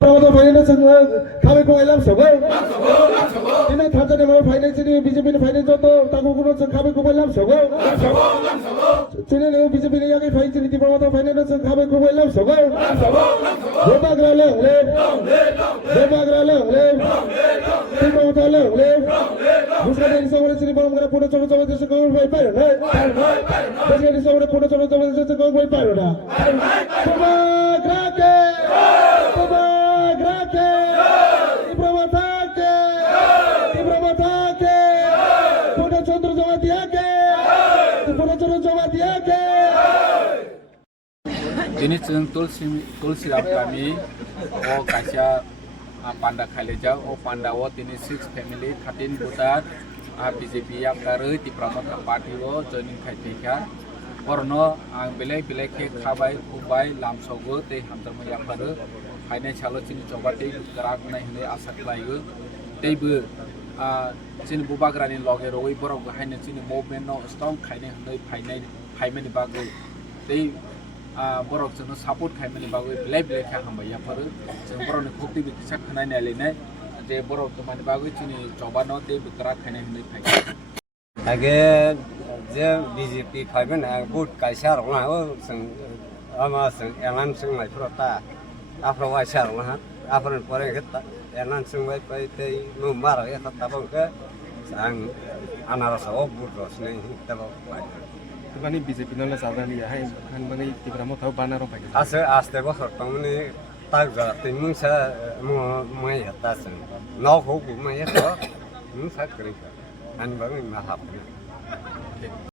Motha finance খাবে কইলাম সবাই তিনি থাজনে আমার ফাইনান্স নিয়ে বিজেপি নে ফাইনান্স তো তাকো কোন খাবে কইলাম সবাই তিনি নে বিজেপি নে আগে ফাইনান্স নীতি Motha ফাইনান্স খাবে কইলাম সবাই দেবাগ্রালে Tipra Motha মুসলিম সমাজে শ্রী বড়মগড়া Purna Chandra Jamatia কম হই পারে না মুসলিম সমাজে Purna Chandra Jamatia কম হই পারে না Tipra Motha Purna Chandra Jamatia Ini jeung Tulsiram kami kaisa panda khwlaijakha panda tini 6 family 13 voter BJP yang dari Tipra Motha Party joining khwlaijakha orno ang belai ke khabai kubai lamsogo te hamjarma yakbaru khainai chalo chini chobati grak nai hne asa khlaigo teibo chini bubagrani loge roi borok haine chini movement no strong khainai hne phaimani bagu tei borok jono support khaimani bagu belai kha hambai yakbaru jeng borokni khokti bisak khanai nailene je borok mani bagu chini chobano tei grak khainai hne phai আগে যে BJP ফাইবেন বুট কাইসা রঙা ও जों ama जों এলান सोंनायफोरा आफ्रावाइसा रङा आफ्रान परे गता एलान सोंबाय पाइते नु मारा एखा ताबंके आं आनारसाव बुट रसनै Tabo Bani BJP nala sadani hai kan bani Tipra Motha bana ro pai ase aste bosor tamni tak ja timungsa mai hata sen no ho ku mai ha mungsa kri an bani ma hap